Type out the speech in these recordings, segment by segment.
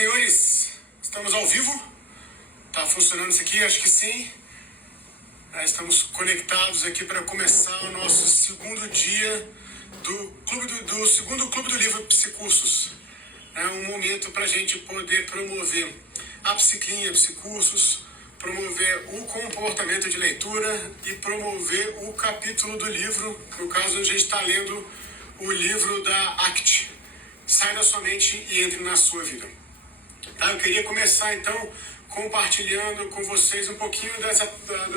Senhores, estamos ao vivo? Tá funcionando isso aqui? Acho que sim. Estamos conectados aqui para começar o nosso segundo dia do segundo Clube do Livro Psicursos. É um momento para a gente poder promover a psiclinha, psicursos, promover o comportamento de leitura e promover o capítulo do livro. No caso, a gente está lendo o livro da ACT. Sai da sua mente e entre na sua vida. Eu queria começar, então, compartilhando com vocês um pouquinho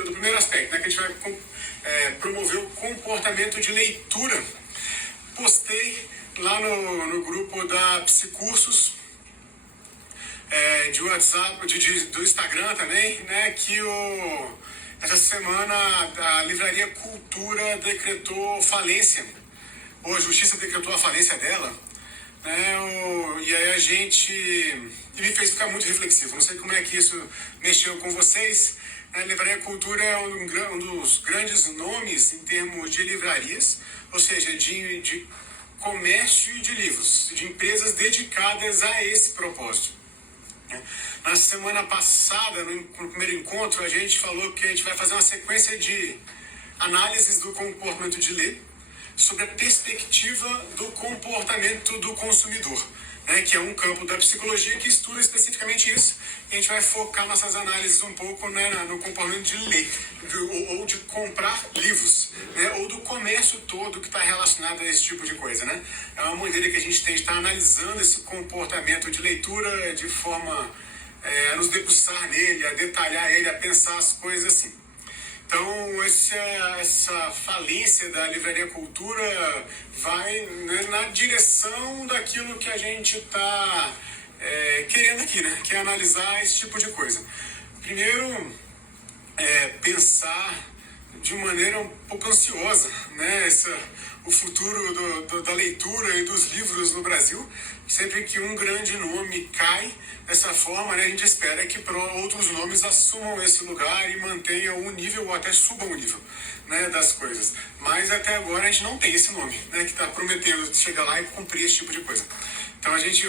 do primeiro aspecto, né, que a gente vai promover o comportamento de leitura. Postei lá no grupo da Psicursos, de WhatsApp, do Instagram também, né, que essa semana a Livraria Cultura decretou falência, ou a Justiça decretou a falência dela, né, e aí e me fez ficar muito reflexivo. Não sei como é que isso mexeu com vocês. A Livraria Cultura é um dos grandes nomes em termos de livrarias, ou seja, de comércio de livros, de empresas dedicadas a esse propósito. Na semana passada, no primeiro encontro, a gente falou que a gente vai fazer uma sequência de análises do comportamento de ler sobre a perspectiva do comportamento do consumidor, né, que é um campo da psicologia que estuda especificamente isso. E a gente vai focar nossas análises um pouco, né, no comportamento de ler, ou de comprar livros, né, ou do comércio todo que está relacionado a esse tipo de coisa, né? É uma maneira que a gente tem de estar analisando esse comportamento de leitura de forma a nos debruçar nele, a detalhar ele, a pensar as coisas assim. Então, essa falência da Livraria Cultura vai, né, na direção daquilo que a gente está querendo aqui, né? Que é analisar esse tipo de coisa. Primeiro, pensar de maneira um pouco ansiosa, né? O futuro da leitura e dos livros no Brasil. Sempre que um grande nome cai dessa forma, né, a gente espera que outros nomes assumam esse lugar e mantenham o nível ou até subam o nível, né, das coisas. Mas até agora a gente não tem esse nome, né, que está prometendo chegar lá e cumprir esse tipo de coisa. Então a gente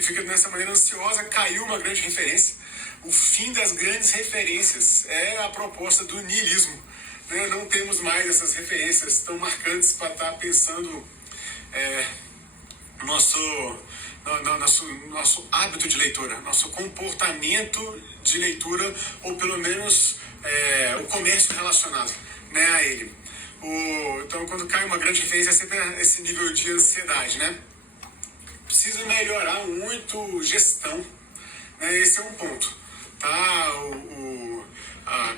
fica dessa maneira ansiosa. Caiu uma grande referência. O fim das grandes referências é a proposta do niilismo. Né? Não temos mais essas referências tão marcantes para estar pensando nosso hábito de leitura, nosso comportamento de leitura, ou pelo menos o comércio relacionado, né, a ele. Então, quando cai uma grande referência, é sempre esse nível de ansiedade, né? Precisa melhorar muito gestão, né? Esse é um ponto, tá?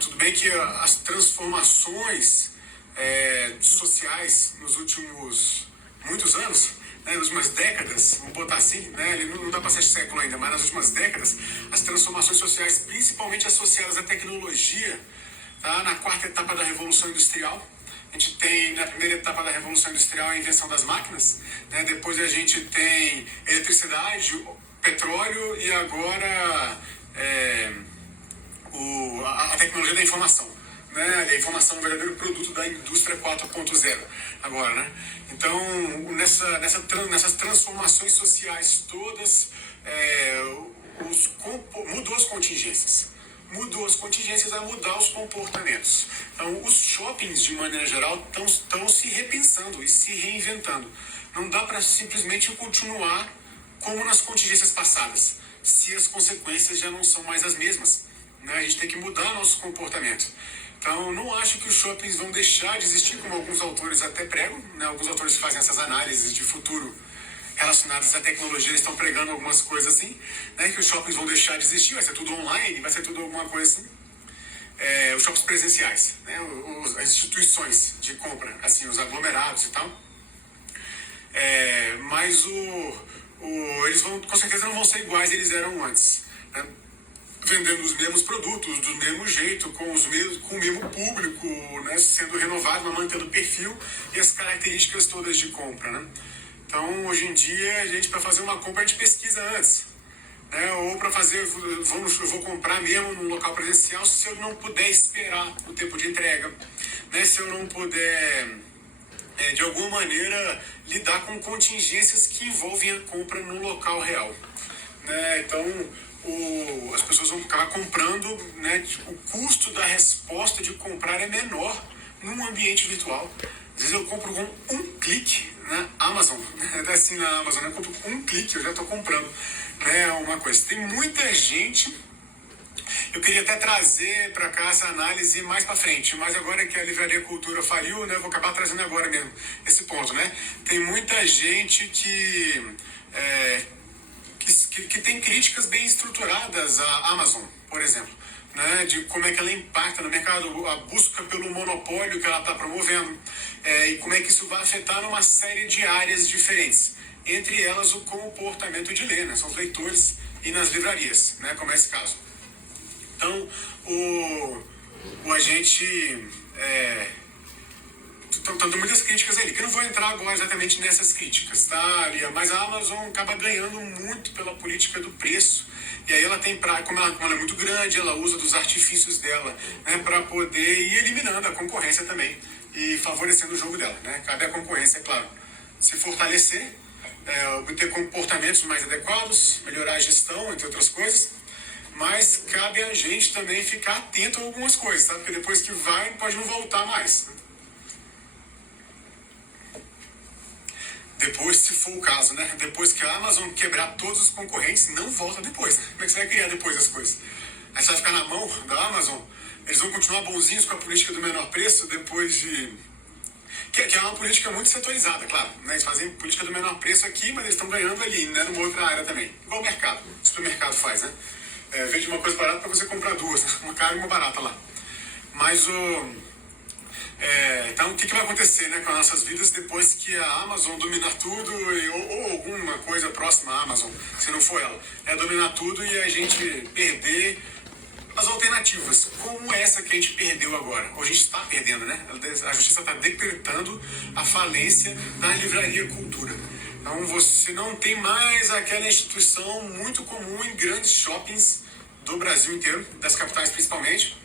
Tudo bem que as transformações sociais nos últimos muitos anos, né, nas últimas décadas, vamos botar assim, né, não dá para ser século ainda, mas nas últimas décadas, as transformações sociais, principalmente associadas à tecnologia, tá? Na quarta etapa da Revolução Industrial, a gente tem, na primeira etapa da Revolução Industrial, a invenção das máquinas, né? Depois a gente tem eletricidade, petróleo e agora a tecnologia da informação. Né? A informação é um verdadeiro produto da indústria 4.0 agora, né? Então, nessas transformações sociais todas, mudou as contingências. Mudou as contingências a mudar os comportamentos. Então, os shoppings, de maneira geral, estão se repensando e se reinventando. Não dá para simplesmente continuar como nas contingências passadas, se as consequências já não são mais as mesmas. Né? A gente tem que mudar nosso comportamento. Então, não acho que os shoppings vão deixar de existir, como alguns autores até pregam, né? Alguns autores que fazem essas análises de futuro relacionadas à tecnologia estão pregando algumas coisas assim, né? Que os shoppings vão deixar de existir, vai ser tudo online, vai ser tudo alguma coisa assim. Os shoppings presenciais, né? As instituições de compra, assim, os aglomerados e tal. Mas eles com certeza não vão ser iguais eles eram antes, né? Vendendo os mesmos produtos, do mesmo jeito, com o mesmo público, né, sendo renovado, mas mantendo o perfil e as características todas de compra, né? Então, hoje em dia, a gente, para fazer uma compra, a gente pesquisa antes, né? Ou para fazer, eu vou comprar mesmo no local presencial, se eu não puder esperar o tempo de entrega, né? Se eu não puder, de alguma maneira, lidar com contingências que envolvem a compra no local real. né? Então as pessoas vão acabar comprando, né? O custo da resposta de comprar é menor num ambiente virtual. Às vezes eu compro com um clique na Amazon, né? Assim na Amazon, eu compro com um clique, eu já estou comprando, né? Uma coisa. Tem muita gente. Eu queria até trazer para cá essa análise mais para frente, mas agora que a Livraria Cultura faliu, né, eu vou acabar trazendo agora mesmo esse ponto, né? Tem muita gente que tem críticas bem estruturadas à Amazon, por exemplo, né, de como é que ela impacta no mercado, a busca pelo monopólio que ela está promovendo, e como é que isso vai afetar numa série de áreas diferentes, entre elas o comportamento de ler, né, são os leitores e nas livrarias, né, como é esse caso. Então, o agente estão dando muitas críticas ali, que eu não vou entrar agora exatamente nessas críticas, tá, Lia? Mas a Amazon acaba ganhando muito pela política do preço. E aí ela tem, como ela é muito grande, ela usa dos artifícios dela, né, para poder ir eliminando a concorrência também e favorecendo o jogo dela, né? Cabe à concorrência, é claro, se fortalecer, obter comportamentos mais adequados, melhorar a gestão, entre outras coisas. Mas cabe a gente também ficar atento a algumas coisas, tá? Porque depois que vai, pode não voltar mais. Depois, se for o caso, né? Depois que a Amazon quebrar todos os concorrentes, não volta depois, né? Como é que você vai criar depois as coisas? Aí você vai ficar na mão da Amazon, eles vão continuar bonzinhos com a política do menor preço depois de... Que é uma política muito setorizada, claro, né? Eles fazem política do menor preço aqui, mas eles estão ganhando ali, né? Numa outra área também. Igual o mercado, o supermercado faz, né? Vende uma coisa barata para você comprar duas, né? Uma cara e uma barata lá. Mas então, o que vai acontecer, né, com as nossas vidas depois que a Amazon dominar tudo, ou alguma coisa próxima à Amazon, se não for ela, dominar tudo e a gente perder as alternativas, como essa que a gente perdeu agora, ou a gente está perdendo, né? A justiça está decretando a falência da Livraria Cultura. Então, você não tem mais aquela instituição muito comum em grandes shoppings do Brasil inteiro, das capitais principalmente,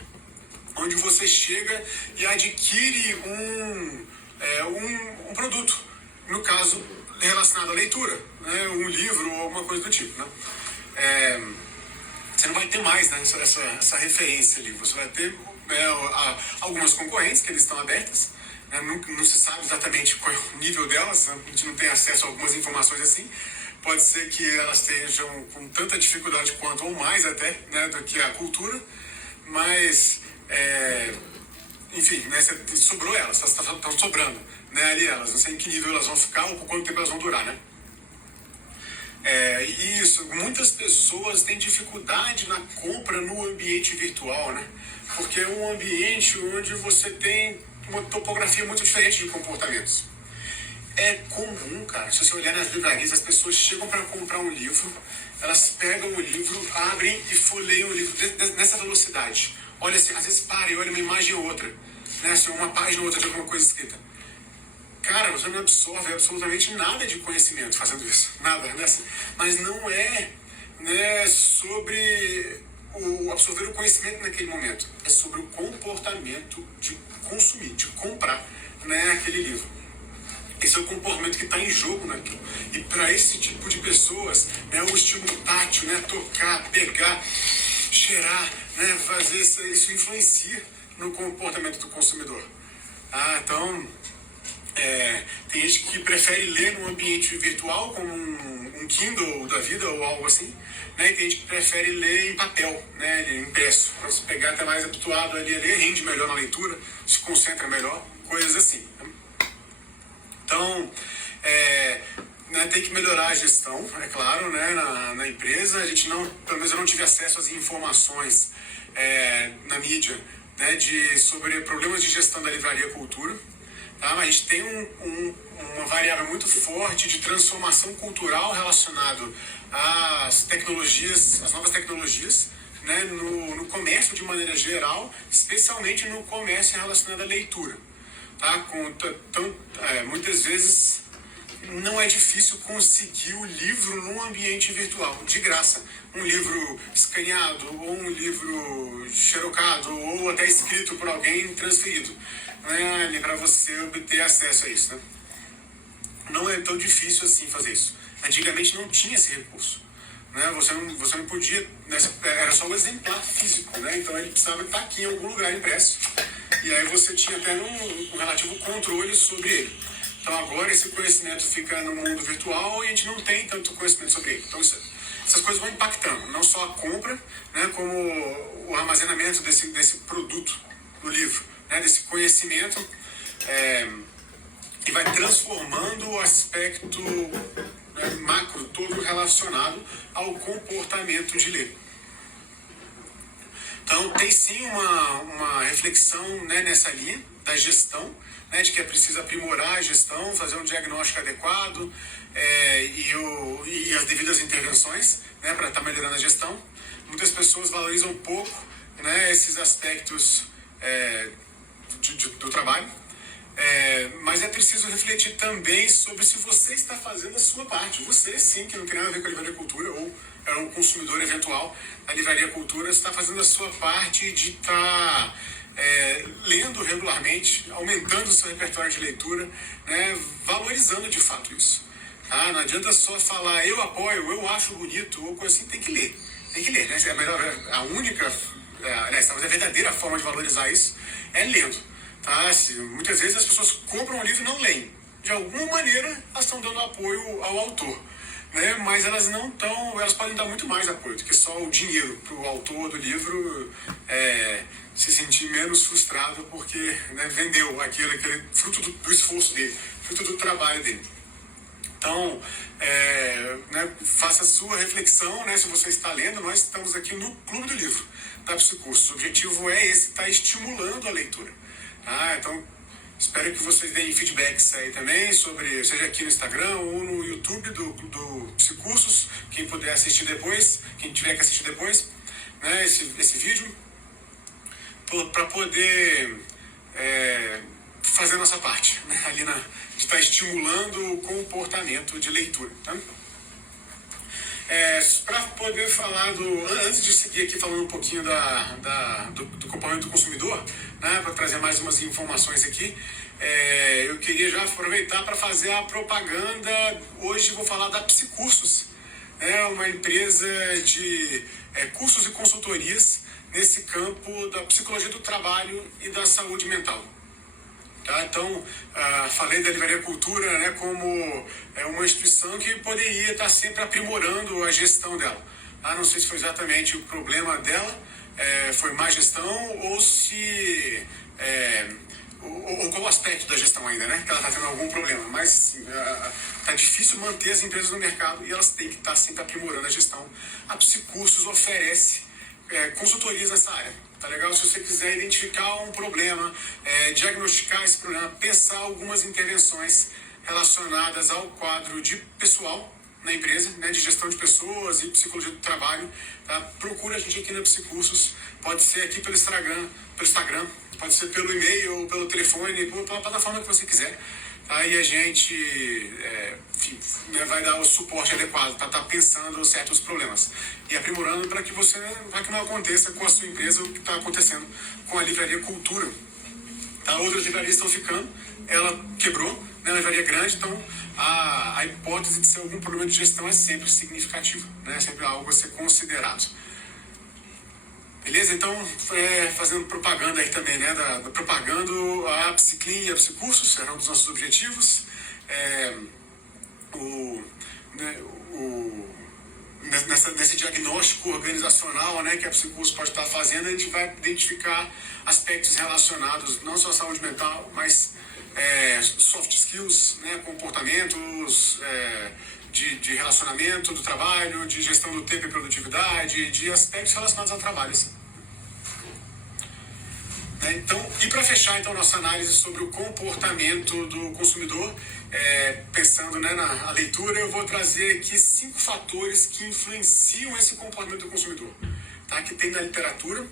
onde você chega e adquire um produto, no caso, relacionado à leitura, né? Um livro ou alguma coisa do tipo, né? Você não vai ter mais, né, essa referência ali. Você vai ter algumas concorrentes que eles estão abertas, né? Não se sabe exatamente qual é o nível delas, né? A gente não tem acesso a algumas informações assim. Pode ser que elas estejam com tanta dificuldade quanto, ou mais até, né, do que a cultura, mas... enfim, né, sobrou elas estão sobrando, né, ali elas, não sei em que nível elas vão ficar ou por quanto tempo elas vão durar, né? Isso, muitas pessoas têm dificuldade na compra no ambiente virtual, né? Porque é um ambiente onde você tem uma topografia muito diferente de comportamentos. É comum, cara, se você olhar nas livrarias, as pessoas chegam para comprar um livro, elas pegam o livro, abrem e folheiam o livro nessa velocidade. Olha assim, às vezes para e olha uma imagem ou outra, né? Assim, uma página ou outra de alguma coisa escrita. Cara, você não absorve absolutamente nada de conhecimento fazendo isso. Nada, né? Mas não é, né, sobre absorver o conhecimento naquele momento. É sobre o comportamento de consumir, de comprar, né, aquele livro. Esse é o comportamento que está em jogo naquilo. E para esse tipo de pessoas, né, o estímulo tátil, né, tocar, pegar, cheirar, né, fazer isso influencia no comportamento do consumidor. Então, tem gente que prefere ler no ambiente virtual, como um Kindle da vida ou algo assim, né? E tem gente que prefere ler em papel, né, impresso, para se pegar até mais habituado ali a ler, rende melhor na leitura, se concentra melhor, coisas assim. Então, né, tem que melhorar a gestão, é claro, né, na empresa. A gente pelo menos eu não tive acesso às informações na mídia, né, sobre problemas de gestão da Livraria Cultura. Tá? Mas a gente tem uma variável muito forte de transformação cultural relacionado às tecnologias, às novas tecnologias, né, no comércio de maneira geral, especialmente no comércio relacionado à leitura. Tá? Muitas vezes não é difícil conseguir o livro num ambiente virtual, de graça. Um livro escaneado, ou um livro xerocado, ou até escrito por alguém transferido, né, ali para você obter acesso a isso, né? Não é tão difícil assim fazer isso. Antigamente não tinha esse recurso, né? Você não podia, né? Era só um exemplar físico, né? Então ele precisava estar aqui em algum lugar impresso, e aí você tinha até um relativo controle sobre ele. Então agora esse conhecimento fica no mundo virtual e a gente não tem tanto conhecimento sobre ele. Então essas coisas vão impactando, não só a compra, né, como o armazenamento desse produto do livro, né, desse conhecimento, e vai transformando o aspecto, né, macro todo relacionado ao comportamento de ler. Então tem sim uma reflexão, né, nessa linha da gestão, né, de que é preciso aprimorar a gestão, fazer um diagnóstico adequado, e as devidas intervenções, né, para estar melhorando a gestão. Muitas pessoas valorizam pouco, né, esses aspectos do trabalho, mas é preciso refletir também sobre se você está fazendo a sua parte. Você, sim, que não tem nada a ver com a livraria cultura, ou é um consumidor eventual da livraria cultura, está fazendo a sua parte de estar lendo regularmente, aumentando o seu repertório de leitura, né, valorizando de fato isso. Tá? Não adianta só falar eu apoio, eu acho bonito, ou coisa assim, tem que ler. Tem que ler, né? A única, aliás, a verdadeira forma de valorizar isso é lendo. Tá? Muitas vezes as pessoas compram um livro e não leem. De alguma maneira, elas estão dando apoio ao autor, né? Mas elas podem dar muito mais apoio do que só o dinheiro para o autor do livro se sentir menos frustrado porque, né, vendeu aquele fruto do esforço dele, fruto do trabalho dele. Então, né, faça a sua reflexão, né, se você está lendo. Nós estamos aqui no Clube do Livro da Psicursos. O objetivo é esse, estar estimulando a leitura. Tá? Então, espero que vocês deem feedbacks aí também, seja aqui no Instagram ou no YouTube do Psicursos, quem puder assistir depois, quem tiver que assistir depois, né, esse vídeo, para poder fazer a nossa parte, né, ali de estar estimulando o comportamento de leitura. Tá? Para poder falar antes de seguir aqui falando um pouquinho do comportamento do consumidor, né, para trazer mais umas informações aqui, eu queria já aproveitar para fazer a propaganda. Hoje vou falar da Psicursos, uma empresa de cursos e consultorias nesse campo da psicologia do trabalho e da saúde mental. Tá? Então, falei da Livraria Cultura, né, como uma instituição que poderia estar sempre aprimorando a gestão dela. Não sei se foi exatamente o problema dela, foi má gestão, ou se ou qual aspecto da gestão ainda, né, que ela está tendo algum problema. Mas está difícil manter as empresas no mercado e elas têm que estar sempre aprimorando a gestão. A Psicursos oferece consultorias nessa área. Tá legal? Se você quiser identificar um problema, diagnosticar esse problema, pensar algumas intervenções relacionadas ao quadro de pessoal na empresa, né, de gestão de pessoas e psicologia do trabalho, tá? Procura a gente aqui na Psicursos. Pode ser aqui pelo Instagram, pode ser pelo e-mail ou pelo telefone, pela plataforma que você quiser. Tá? E a gente né, vai dar o suporte adequado para estar pensando certos problemas e aprimorando para que não aconteça com a sua empresa o que está acontecendo com a Livraria Cultura. Tá? Outras livrarias estão ficando, ela quebrou, né, uma livraria grande, então a hipótese de ser algum problema de gestão é sempre significativa, né, é sempre algo a ser considerado. Beleza? Então, fazendo propaganda aí também, né, propagando a Psiclin e a Psicursos, era um dos nossos objetivos. Nesse diagnóstico organizacional, né, que a Psicursos pode estar fazendo, a gente vai identificar aspectos relacionados não só à saúde mental, mas soft skills, né, comportamentos de relacionamento do trabalho, de gestão do tempo e produtividade, de aspectos relacionados ao trabalho. Assim. Então, e para fechar então nossa análise sobre o comportamento do consumidor, pensando, né, na leitura, eu vou trazer aqui 5 fatores que influenciam esse comportamento do consumidor, tá? Que tem na literatura.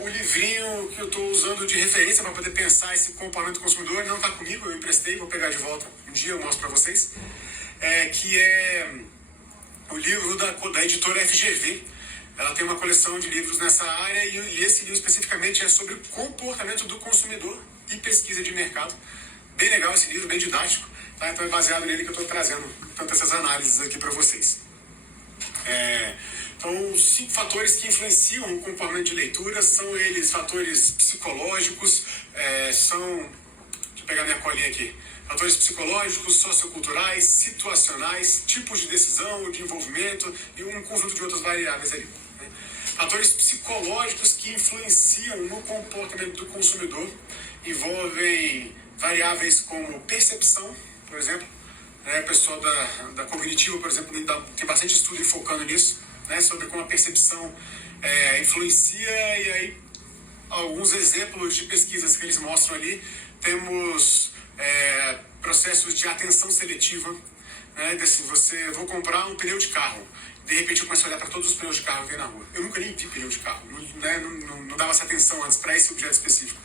O livrinho que eu estou usando de referência para poder pensar esse comportamento do consumidor não está comigo, eu emprestei, vou pegar de volta um dia, eu mostro para vocês, que é o livro da editora FGV. Ela tem uma coleção de livros nessa área e esse livro especificamente é sobre comportamento do consumidor e pesquisa de mercado. Bem legal esse livro, bem didático. Tá? Então é baseado nele que eu estou trazendo tanto essas análises aqui para vocês. Então, os 5 fatores que influenciam o comportamento de leitura são eles fatores psicológicos, deixa eu pegar minha colinha aqui, fatores psicológicos, socioculturais, situacionais, tipos de decisão, de envolvimento e um conjunto de outras variáveis ali. Fatores psicológicos que influenciam no comportamento do consumidor envolvem variáveis como percepção, por exemplo, o pessoal da cognitiva, por exemplo, tem bastante estudo focando nisso, sobre como a percepção influencia, e aí alguns exemplos de pesquisas que eles mostram ali, temos processos de atenção seletiva, assim, vou comprar um pneu de carro, de repente eu começo a olhar para todos os pneus de carro que tem na rua. Eu nunca nem vi pneu de carro, não dava essa atenção antes para esse objeto específico,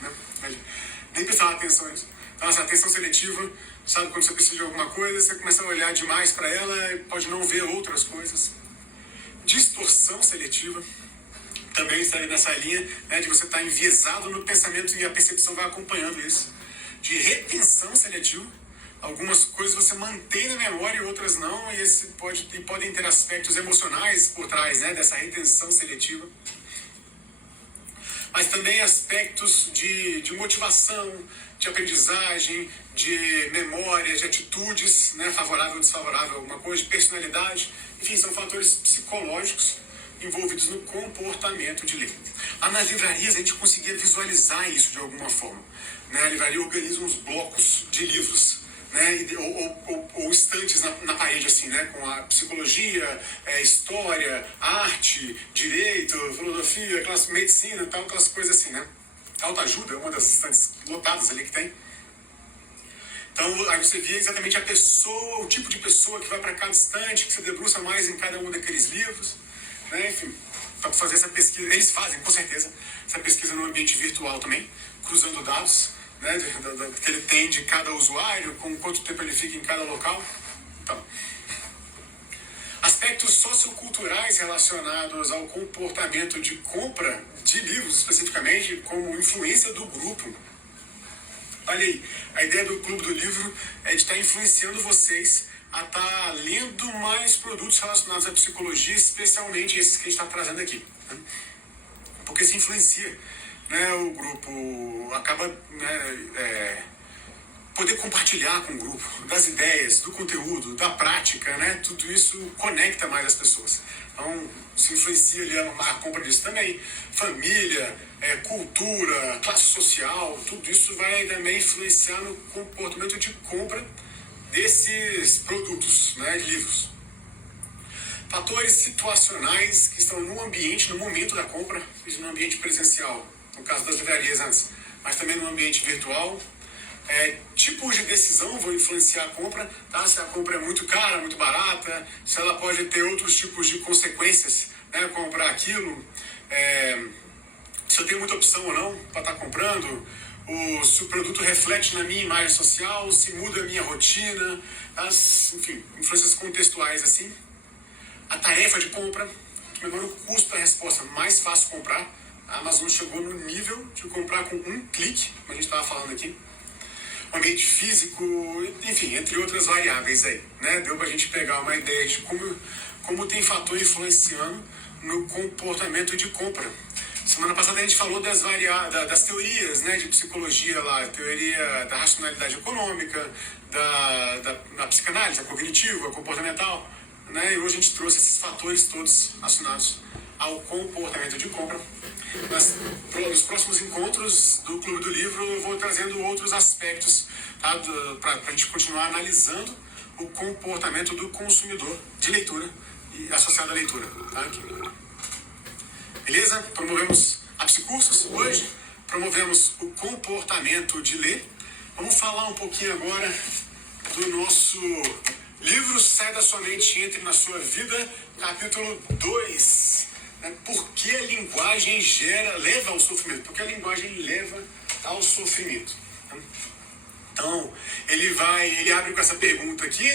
nem prestava atenção nisso. Então, essa atenção seletiva, sabe, quando você precisa de alguma coisa, você começa a olhar demais para ela e pode não ver outras coisas. Distorção seletiva também está nessa linha, de você estar enviesado no pensamento e a percepção vai acompanhando isso. De retenção seletiva, algumas coisas você mantém na memória e outras não, e podem ter aspectos emocionais por trás, dessa retenção seletiva. Mas também aspectos de motivação, de aprendizagem, de memória, de atitudes, favorável ou desfavorável a alguma coisa, de personalidade. Enfim, são fatores psicológicos envolvidos no comportamento de ler. Nas livrarias a gente conseguia visualizar isso de alguma forma. A livraria organiza uns blocos de livros, ou estantes na parede, assim, com a psicologia, história, arte, direito, filosofia, medicina, tal, aquelas coisas assim, Autoajuda é uma das estantes lotadas ali que tem. Então, aí você via exatamente a pessoa, o tipo de pessoa que vai para cada estante, que se debruça mais em cada um daqueles livros, enfim, para fazer essa pesquisa. Eles fazem, com certeza, essa pesquisa no ambiente virtual também, cruzando dados, que ele tem de cada usuário, com quanto tempo ele fica em cada local. Então, aspectos socioculturais relacionados ao comportamento de compra de livros, especificamente, como influência do grupo. Olha aí, a ideia do Clube do Livro é de estar influenciando vocês a estar lendo mais produtos relacionados à psicologia, especialmente esses que a gente está trazendo aqui. Porque se influencia, o grupo acaba poder compartilhar com o grupo das ideias, do conteúdo, da prática, tudo isso conecta mais as pessoas. Então, se influencia ali a compra disso também. Família, cultura, classe social, tudo isso vai também influenciar no comportamento de compra desses produtos, de livros. Fatores situacionais que estão no ambiente, no momento da compra, no ambiente presencial, no caso das livrarias antes, mas também no ambiente virtual. Tipos de decisão vão influenciar a compra, se a compra é muito cara, muito barata, se ela pode ter outros tipos de consequências, comprar aquilo, se eu tenho muita opção ou não para estar comprando, se o produto reflete na minha imagem social, se muda a minha rotina, enfim, influências contextuais assim. A tarefa de compra, menor o custo da resposta, mais fácil comprar. A Amazon chegou no nível de comprar com um clique, como a gente estava falando aqui. O ambiente físico, enfim, entre outras variáveis aí, Deu pra gente pegar uma ideia de como tem fator influenciando no comportamento de compra. Semana passada a gente falou das teorias, de psicologia lá, teoria da racionalidade econômica, da psicanálise, a cognitiva, a comportamental, E hoje a gente trouxe esses fatores todos relacionados ao comportamento de compra. Nos próximos encontros do Clube do Livro eu vou trazendo outros aspectos, para a gente continuar analisando o comportamento do consumidor de leitura e associado à leitura. Beleza? Promovemos a Psicursos hoje, promovemos o comportamento de ler. Vamos falar um pouquinho agora do nosso livro Sai da Sua Mente, Entre na Sua Vida, capítulo 2. Por que a linguagem leva ao sofrimento? Porque a linguagem leva ao sofrimento. Então, ele abre com essa pergunta aqui,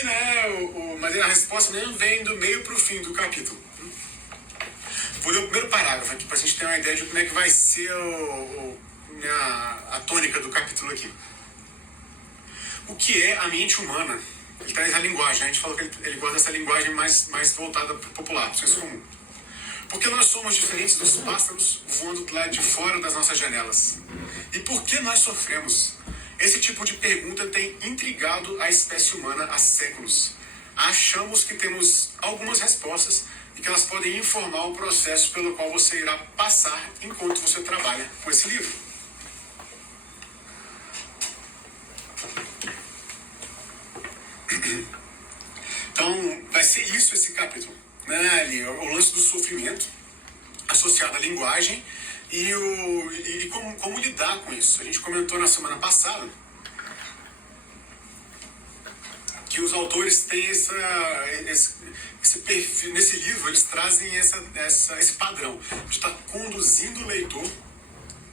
mas a resposta mesmo vem do meio para o fim do capítulo. Vou ler o primeiro parágrafo aqui para a gente ter uma ideia de como é que vai ser a tônica do capítulo aqui. O que é a mente humana? Ele traz a linguagem, né? A gente falou que ele gosta dessa linguagem mais voltada para o popular, para o senso comum. Por que nós somos diferentes dos pássaros voando do lado de fora das nossas janelas? E por que nós sofremos? Esse tipo de pergunta tem intrigado a espécie humana há séculos. Achamos que temos algumas respostas e que elas podem informar o processo pelo qual você irá passar enquanto você trabalha com esse livro. Então, vai ser isso esse capítulo, né? Ali, o lance do sofrimento associado à linguagem e como lidar com isso. A gente comentou na semana passada que os autores têm esse perfil, nesse livro eles trazem esse padrão de estar conduzindo o leitor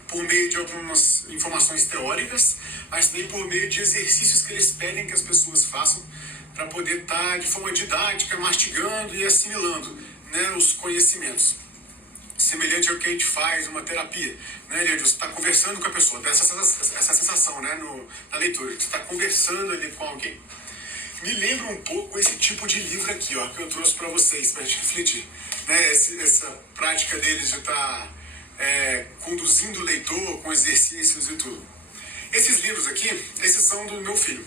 por meio de algumas informações teóricas, mas também por meio de exercícios que eles pedem que as pessoas façam para poder estar de forma didática, mastigando e assimilando, né, os conhecimentos. Semelhante ao que a gente faz uma terapia, né, Leandro? Você está conversando com a pessoa, dá essa sensação, né, na leitura, que você está conversando ali com alguém. Me lembra um pouco esse tipo de livro aqui, ó, que eu trouxe para vocês, para a gente refletir, né, essa prática deles de estar conduzindo o leitor com exercícios e tudo. Esses livros aqui, esses são do meu filho.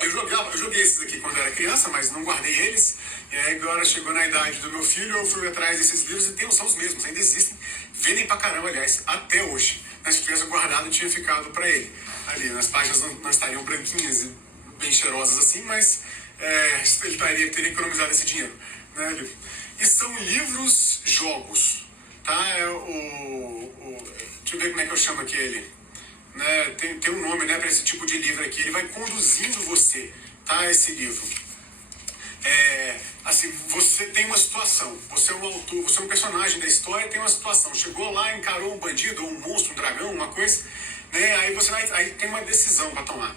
Eu joguei esses aqui quando era criança, mas não guardei eles. E aí agora chegou na idade do meu filho, eu fui atrás desses livros e são os mesmos, ainda existem. Vendem pra caramba, aliás, até hoje. Se tivesse guardado, tinha ficado pra ele. Ali, nas páginas não estariam branquinhas e bem cheirosas assim, mas ele teria economizado esse dinheiro, né? E são livros-jogos, tá? Deixa eu ver como é que eu chamo aqui ele. Né? Tem um nome, né, para esse tipo de livro aqui. Ele vai conduzindo você, tá? Esse livro. Assim, você tem uma situação, você é um autor, você é um personagem da história, tem uma situação. Chegou lá, encarou um bandido, ou um monstro, um dragão, uma coisa, né? Aí tem uma decisão para tomar.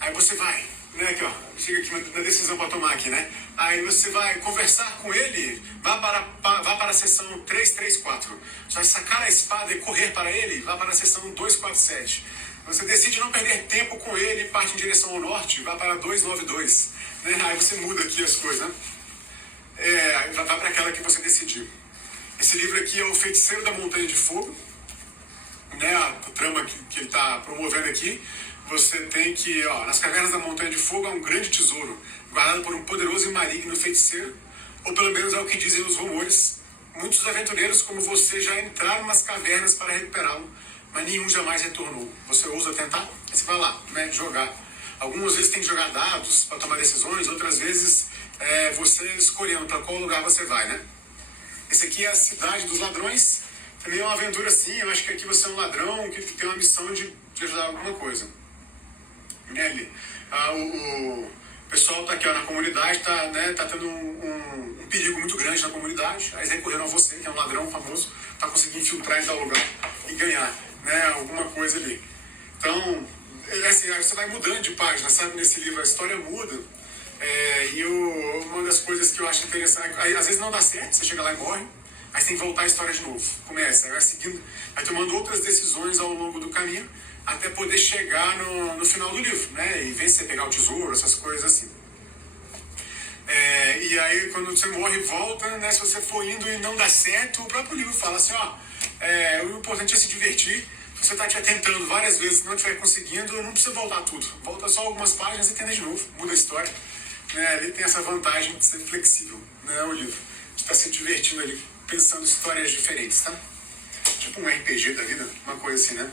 Aí você vai, né? Aqui, ó, chega aqui na decisão para tomar aqui, né? Aí você vai conversar com ele, vá para a sessão 334. Você vai sacar a espada e correr para ele, vá para a sessão 247. Você decide não perder tempo com ele e parte em direção ao norte, vá para 292. Né? Aí você muda aqui as coisas, né? Vai para aquela que você decidiu. Esse livro aqui é O Feiticeiro da Montanha de Fogo, né? A trama que ele está promovendo aqui. Você tem que, nas cavernas da Montanha de Fogo há um grande tesouro, guardado por um poderoso e maligno feiticeiro, ou pelo menos é o que dizem os rumores. Muitos aventureiros como você já entraram nas cavernas para recuperá-lo, mas nenhum jamais retornou. Você ousa tentar? Aí você vai lá, né, jogar. Algumas vezes tem que jogar dados para tomar decisões, outras vezes você escolhendo para qual lugar você vai, né? Esse aqui é a Cidade dos Ladrões. Também é uma aventura assim, eu acho que aqui você é um ladrão que tem uma missão de ajudar alguma coisa. O pessoal está aqui na comunidade, tá tendo um perigo muito grande na comunidade. Aí eles recorreram a você, que é um ladrão famoso, para conseguir infiltrar em tal lugar e ganhar, né, alguma coisa ali. Então, assim, você vai mudando de página, sabe? Nesse livro a história muda. Uma das coisas que eu acho interessante, às vezes não dá certo, você chega lá e morre, aí você tem que voltar a história de novo. Começa, vai seguindo, vai tomando outras decisões ao longo do caminho, até poder chegar no final do livro, né? E vencer, pegar o tesouro, essas coisas assim. E aí, quando você morre e volta, né? Se você for indo e não dá certo, o próprio livro fala assim, o importante é se divertir. Se você está tentando várias vezes e não estiver conseguindo, não precisa voltar tudo. Volta só algumas páginas e tenta de novo, muda a história. Ele tem essa vantagem de ser flexível, né? O livro, de estar se divertindo ali, pensando histórias diferentes, tá? Tipo um RPG da vida, uma coisa assim, né?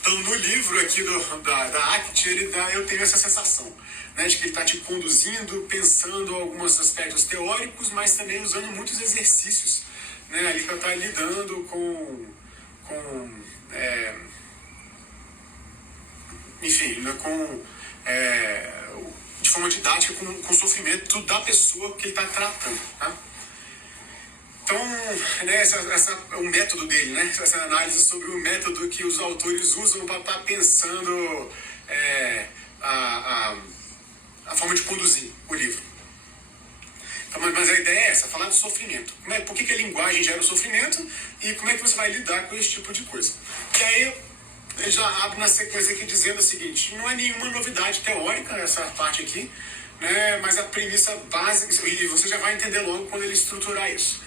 Então, no livro aqui da ACT, eu tenho essa sensação, né, de que ele está te conduzindo, pensando alguns aspectos teóricos, mas também usando muitos exercícios, né, ali para estar lidando de forma didática com o sofrimento da pessoa que ele está tratando, tá? Então, né, o método dele, né, essa análise sobre o método que os autores usam para estar pensando a forma de conduzir o livro. Então, mas a ideia é essa, falar do sofrimento. Por que a linguagem gera o sofrimento e como é que você vai lidar com esse tipo de coisa. E aí, Ele já abre na sequência aqui dizendo o seguinte: não é nenhuma novidade teórica essa parte aqui, né, mas a premissa básica, e você já vai entender logo quando ele estruturar isso.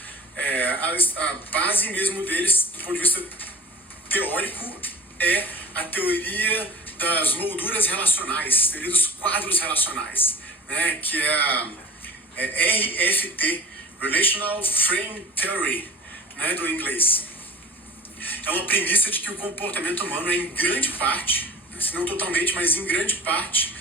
A base mesmo deles, do ponto de vista teórico, é a teoria das molduras relacionais, teoria dos quadros relacionais, né, que é a RFT, Relational Frame Theory, né, do inglês. É uma premissa de que o comportamento humano é, em grande parte, se não totalmente, mas em grande parte,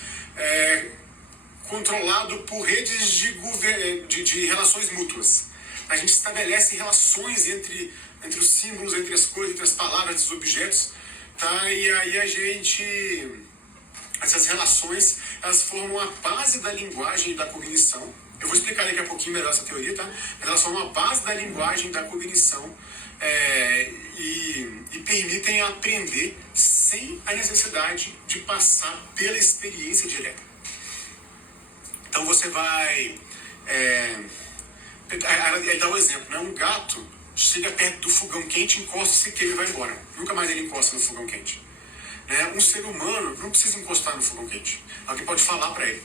controlado por redes de relações mútuas. A gente estabelece relações entre os símbolos, entre as coisas, entre as palavras, entre os objetos, tá? E aí essas relações, elas formam a base da linguagem e da cognição. Eu vou explicar daqui a pouquinho melhor essa teoria, tá? Mas elas formam a base da linguagem e da cognição, e permitem aprender sem a necessidade de passar pela experiência direta. Então você vai... ele dá um exemplo, né? Um gato chega perto do fogão quente, encosta-se que ele vai embora. Nunca mais ele encosta no fogão quente. Um ser humano não precisa encostar no fogão quente. Alguém pode falar para ele.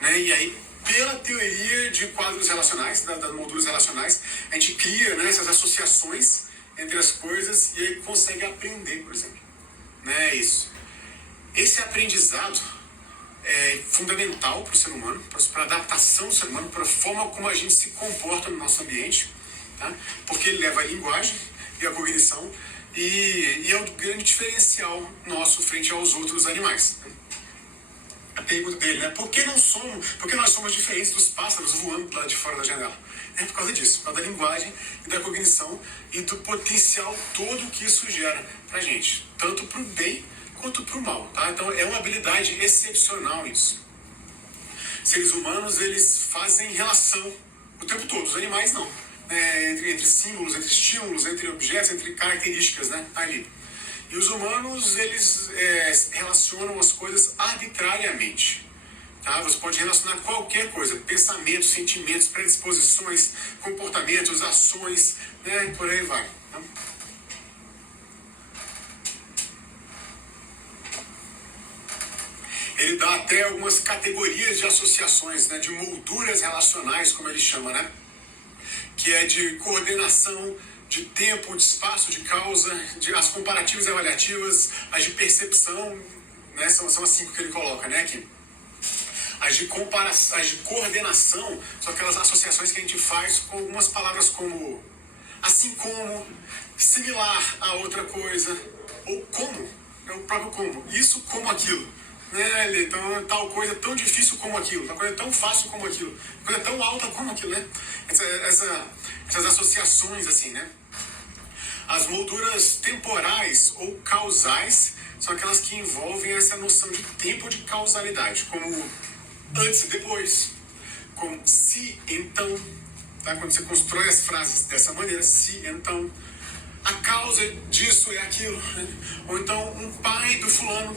Né? E aí, pela teoria de quadros relacionais, das molduras relacionais, a gente cria, né, essas associações entre as coisas e aí consegue aprender, por exemplo. Né? Isso. Esse aprendizado é fundamental para o ser humano, para a adaptação do ser humano, para a forma como a gente se comporta no nosso ambiente, tá? Porque ele leva a linguagem e a cognição e é o grande diferencial nosso frente aos outros animais. A pergunta dele, né? Por que nós somos diferentes dos pássaros voando lá de fora da janela? É por causa disso, por causa da linguagem e da cognição e do potencial todo que isso gera pra gente, tanto pro bem quanto pro mal, tá? Então é uma habilidade excepcional isso. Seres humanos, eles fazem relação o tempo todo, os animais não. Entre símbolos, entre estímulos, entre objetos, entre características, né? Ali. E os humanos, eles relacionam as coisas arbitrariamente. Tá? Você pode relacionar qualquer coisa, pensamentos, sentimentos, predisposições, comportamentos, ações, né? Por aí vai. Tá? Ele dá até algumas categorias de associações, né? De molduras relacionais, como ele chama, né? Que é de coordenação, de tempo, de espaço, de causa, as comparativas e avaliativas, as de percepção, né? São as 5 que ele coloca, né? Aqui. As de coordenação são aquelas associações que a gente faz com algumas palavras como assim como, similar a outra coisa, ou como, é o próprio como, isso como aquilo. Né? Então, tal coisa tão difícil como aquilo, tal coisa tão fácil como aquilo, coisa tão alta como aquilo, né? Essas associações, assim, né? As molduras temporais ou causais são aquelas que envolvem essa noção de tempo de causalidade, como antes e depois, como se, então, tá? Quando você constrói as frases dessa maneira, se, então, a causa disso é aquilo, né? Ou então, um pai do fulano,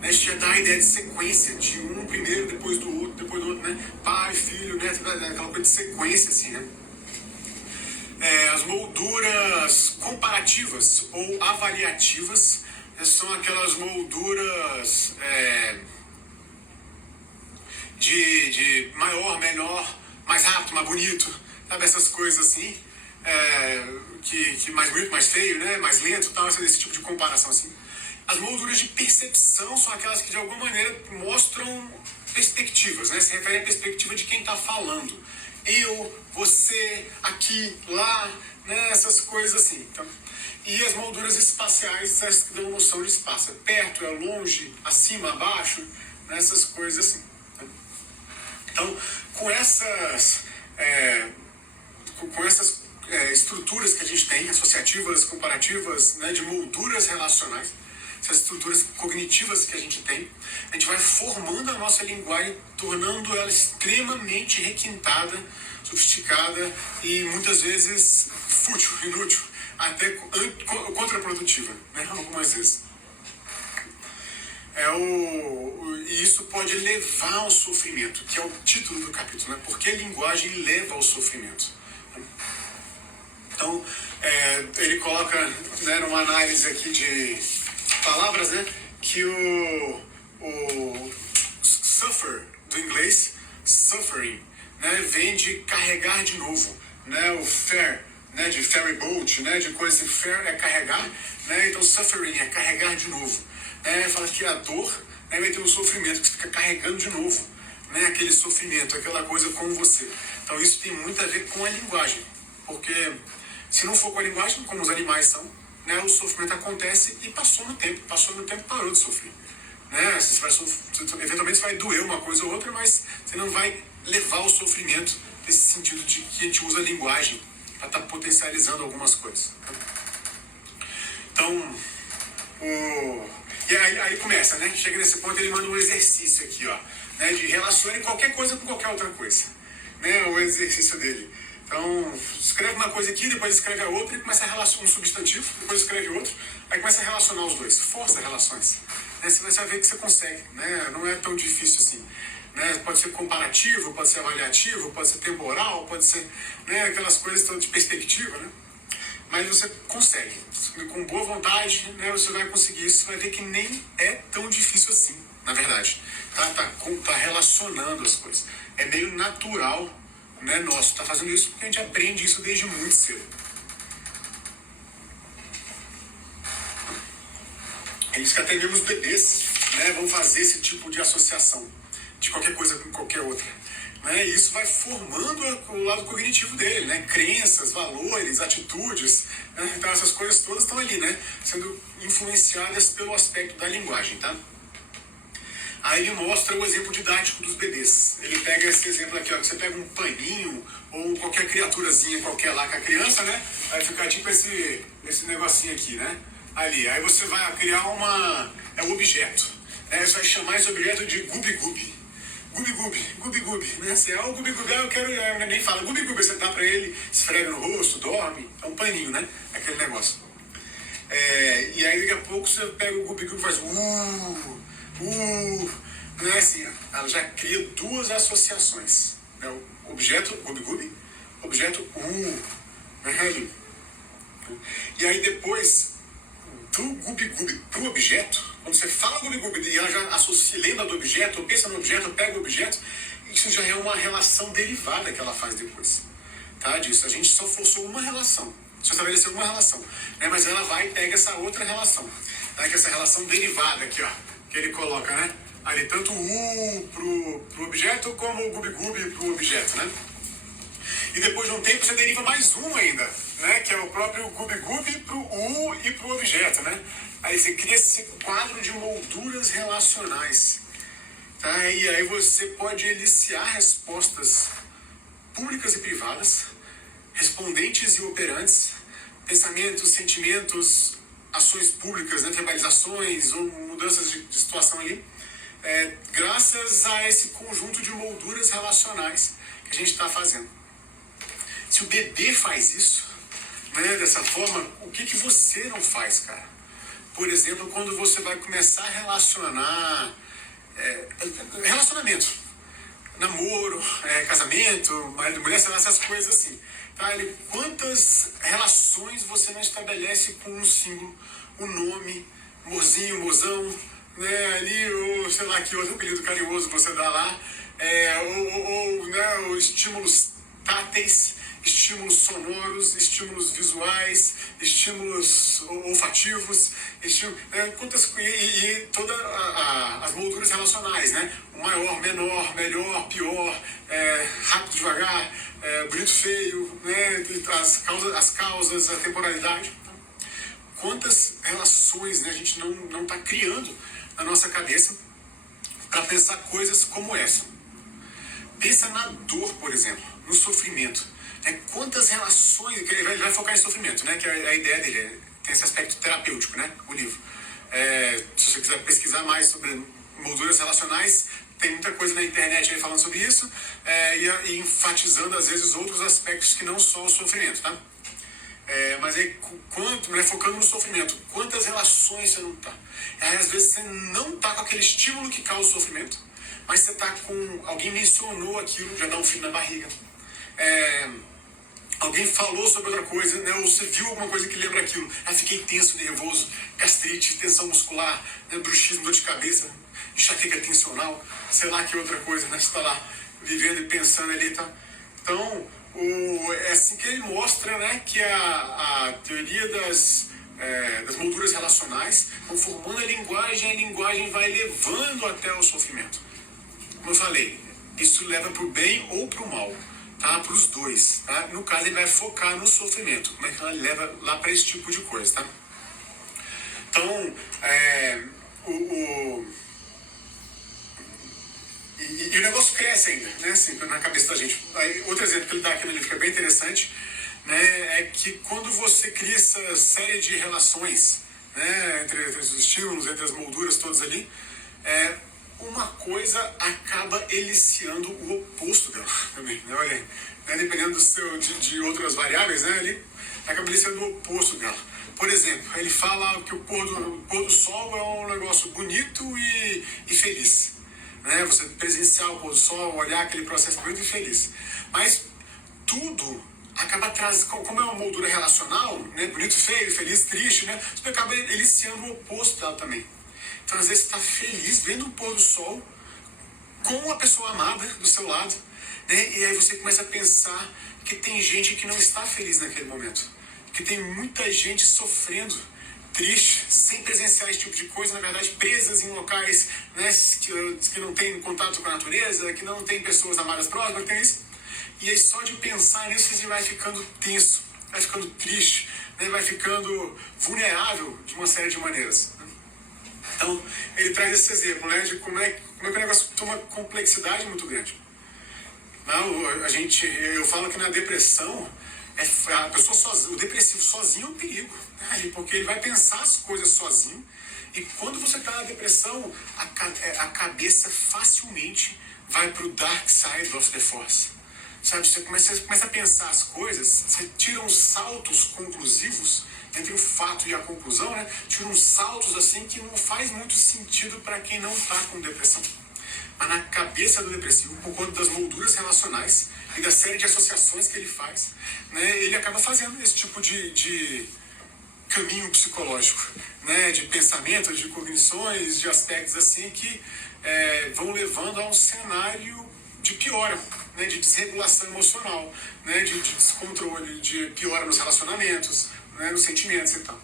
né? Já dá a ideia de sequência, de um primeiro, depois do outro, né? Pai, filho, né? Aquela coisa de sequência, assim, né? As molduras comparativas ou avaliativas são aquelas molduras de maior, melhor, mais rápido, mais bonito, sabe? Essas coisas assim, que mais bonito, mais feio, né? Mais lento, tal, esse tipo de comparação assim. As molduras de percepção são aquelas que de alguma maneira mostram perspectivas, né? Se refere à perspectiva de quem está falando. Eu, você, aqui, lá, né? Essas coisas assim. Então, e as molduras espaciais, essas que dão noção de espaço. É perto, é longe, acima, abaixo, né? Essas coisas assim. Então, com essas estruturas que a gente tem, associativas, comparativas, né, de molduras relacionais, essas estruturas cognitivas que a gente tem, a gente vai formando a nossa linguagem, tornando ela extremamente requintada, sofisticada e muitas vezes fútil, inútil, até contraprodutiva, né, algumas vezes. E isso pode levar ao sofrimento, que é o título do capítulo, né? Porque a linguagem leva ao sofrimento. Então, ele coloca, né, numa análise aqui palavras, né? Que o suffer, do inglês, suffering, né? Vem de carregar de novo, né? O fair, né? De ferry boat, né? De coisa, fair é carregar, né? Então suffering é carregar de novo. Fala que a dor, né? Vai ter um sofrimento que você fica carregando de novo, né? Aquele sofrimento, aquela coisa com você. Então isso tem muito a ver com a linguagem, porque se não for com a linguagem, como os animais são, né? O sofrimento acontece e passou no tempo, parou de sofrer. Né? Eventualmente você vai doer uma coisa ou outra, mas você não vai levar o sofrimento nesse sentido de que a gente usa a linguagem para estar potencializando algumas coisas. Então, e aí começa, né? Chega nesse ponto, ele manda um exercício aqui, ó, né? De relacione qualquer coisa com qualquer outra coisa, né? O exercício dele. Então, escreve uma coisa aqui, depois escreve a outra e começa a relacionar um substantivo, depois escreve outro, aí começa a relacionar os dois. Força relações. Né? Você vai ver que você consegue, né? Não é tão difícil assim. Né? Pode ser comparativo, pode ser avaliativo, pode ser temporal, pode ser, né, aquelas coisas todas de perspectiva, né? Mas você consegue. Com boa vontade, né, você vai conseguir isso. Você vai ver que nem é tão difícil assim, na verdade. Tá relacionando as coisas. É meio natural, né, nosso. Tá fazendo isso porque a gente aprende isso desde muito cedo. Eles que até mesmo os bebês, né, vão fazer esse tipo de associação de qualquer coisa com qualquer outra. Né? E isso vai formando o lado cognitivo dele, né? Crenças, valores, atitudes, né? Então essas coisas todas estão ali, né? Sendo influenciadas pelo aspecto da linguagem, tá? Aí ele mostra o exemplo didático dos bebês. Ele pega esse exemplo aqui, ó, que você pega um paninho ou qualquer criaturazinha qualquer lá com a criança, né? Vai ficar tipo esse negocinho aqui, né? Ali. Aí você vai criar um objeto. Né? Você vai chamar esse objeto de gubi-gubi. Gubi-gubi, né? Se é o gubi-gubi, eu nem falo gubi-gubi, você dá pra ele, esfrega no rosto, dorme, é um paninho, né? Aquele negócio. E aí daqui a pouco você pega o gubi-gubi e faz né? Assim, ela já cria duas associações, né? O objeto gubi-gubi, objeto né? E aí depois do gubi-gubi pro objeto, quando você fala gubi-gubi e ela já associa, lembra do objeto, ou pensa no objeto, ou pega o objeto, isso já é uma relação derivada que ela faz depois, tá? Disso. A gente só forçou uma relação, só estabeleceu uma relação, né? Mas ela vai e pega essa outra relação, tá? Que é essa relação derivada aqui, ó, que ele coloca, né? Ali, tanto o pro objeto como o gubi-gubi pro objeto, né? E depois de um tempo você deriva mais um ainda, né? Que é o próprio gubi-gubi pro e pro objeto, né? Aí você cria esse quadro de molduras relacionais, tá? E aí você pode eliciar respostas públicas e privadas, respondentes e operantes, pensamentos, sentimentos, ações públicas, né? Verbalizações ou mudanças de situação ali, graças a esse conjunto de molduras relacionais que a gente está fazendo. Se o bebê faz isso, né, dessa forma, o que você não faz, cara? Por exemplo, quando você vai começar a relacionar relacionamento, namoro, casamento, marido, mulher, sei lá, essas coisas assim, tá? Quantas relações você não estabelece com um símbolo, um nome, morzinho, mozão, né, ali, ou sei lá que outro apelido carinhoso você dá lá, né, estímulos táteis, estímulos sonoros, estímulos visuais, estímulos olfativos, e todas as molduras relacionais, né? O maior, menor, melhor, pior, rápido, devagar, bonito, feio, né? As causas, a temporalidade. Quantas relações, né, a gente não está criando na nossa cabeça para pensar coisas como essa? Pensa na dor, por exemplo, no sofrimento. Quantas relações, que ele vai focar em sofrimento, né? Que é a ideia dele, tem esse aspecto terapêutico, né? O livro. Se você quiser pesquisar mais sobre molduras relacionais, tem muita coisa na internet aí falando sobre isso, e enfatizando às vezes outros aspectos que não só o sofrimento, tá? Mas aí, né, focando no sofrimento, quantas relações você não tá? Aí, às vezes você não tá com aquele estímulo que causa o sofrimento, mas você tá com, alguém mencionou aquilo, já dá um frio na barriga. Alguém falou sobre outra coisa, né? Ou você viu alguma coisa que lembra aquilo. Aí fiquei tenso, nervoso, gastrite, tensão muscular, né? Bruxismo, dor de cabeça, enxaqueca tensional, sei lá que outra coisa, né? Você está lá vivendo e pensando ali, tá? Então, é assim que ele mostra, né, que a teoria das molduras relacionais vão formando a linguagem vai levando até o sofrimento. Como eu falei, isso leva para o bem ou para o mal. Tá? Para os dois. Tá? No caso, ele vai focar no sofrimento. Como é que ela leva lá para esse tipo de coisa. Tá? Então, e o negócio cresce ainda, né? Assim, na cabeça da gente. Aí, outro exemplo que ele dá aqui no livro que é bem interessante, né, é que quando você cria essa série de relações, né, entre os estímulos, entre as molduras todas ali, uma coisa acaba eliciando o oposto dela também, né? Olha aí, né? Dependendo de outras variáveis, né? Ele acaba eliciando o oposto dela. Por exemplo, ele fala que o pôr do sol é um negócio bonito e feliz, né? Você presenciar o pôr do sol, olhar aquele processo bonito e feliz. Mas tudo acaba trazendo, como é uma moldura relacional, né? Bonito, feio, feliz, triste, né? Você acaba eliciando o oposto dela também. Então, às vezes, você está feliz vendo o pôr do sol com a pessoa amada do seu lado, né? E aí você começa a pensar que tem gente que não está feliz naquele momento, que tem muita gente sofrendo, triste, sem presenciar esse tipo de coisa, na verdade, presas em locais, né, que não tem contato com a natureza, que não tem pessoas amadas próximas, tem isso. E aí, só de pensar nisso, você vai ficando tenso, vai ficando triste, né? Vai ficando vulnerável de uma série de maneiras. Então, ele traz esse exemplo, né, de como é que o negócio toma complexidade muito grande. Não, eu falo que na depressão, a pessoa sozinha, o depressivo sozinho é um perigo, né, porque ele vai pensar as coisas sozinho, e quando você está na depressão, a cabeça facilmente vai para o dark side of the force. Sabe, você começa a pensar as coisas, você tira uns saltos conclusivos entre o fato e a conclusão, né? Tira uns saltos assim que não faz muito sentido para quem não está com depressão. Mas na cabeça do depressivo, por conta das molduras relacionais e da série de associações que ele faz, né, ele acaba fazendo esse tipo de caminho psicológico, né, de pensamentos, de cognições, de aspectos assim que vão levando a um cenário de piora, né, de desregulação emocional, né, de descontrole, de piora nos relacionamentos, né, nos sentimentos e tal.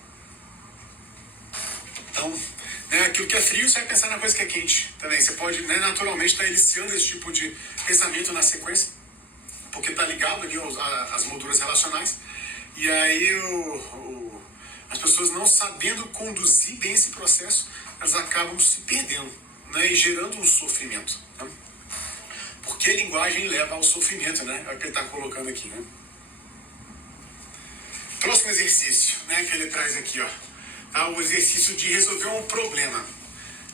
Então, né, aquilo que é frio, você vai pensar na coisa que é quente também. Você pode, né, naturalmente estar iniciando esse tipo de pensamento na sequência, porque está ligado ali às molduras relacionais. E aí as pessoas não sabendo conduzir bem esse processo, elas acabam se perdendo, né, e gerando um sofrimento. Né? Porque a linguagem leva ao sofrimento, né? É o que ele está colocando aqui, né? Próximo exercício, né, que ele traz aqui, ó. Tá? O exercício de resolver um problema.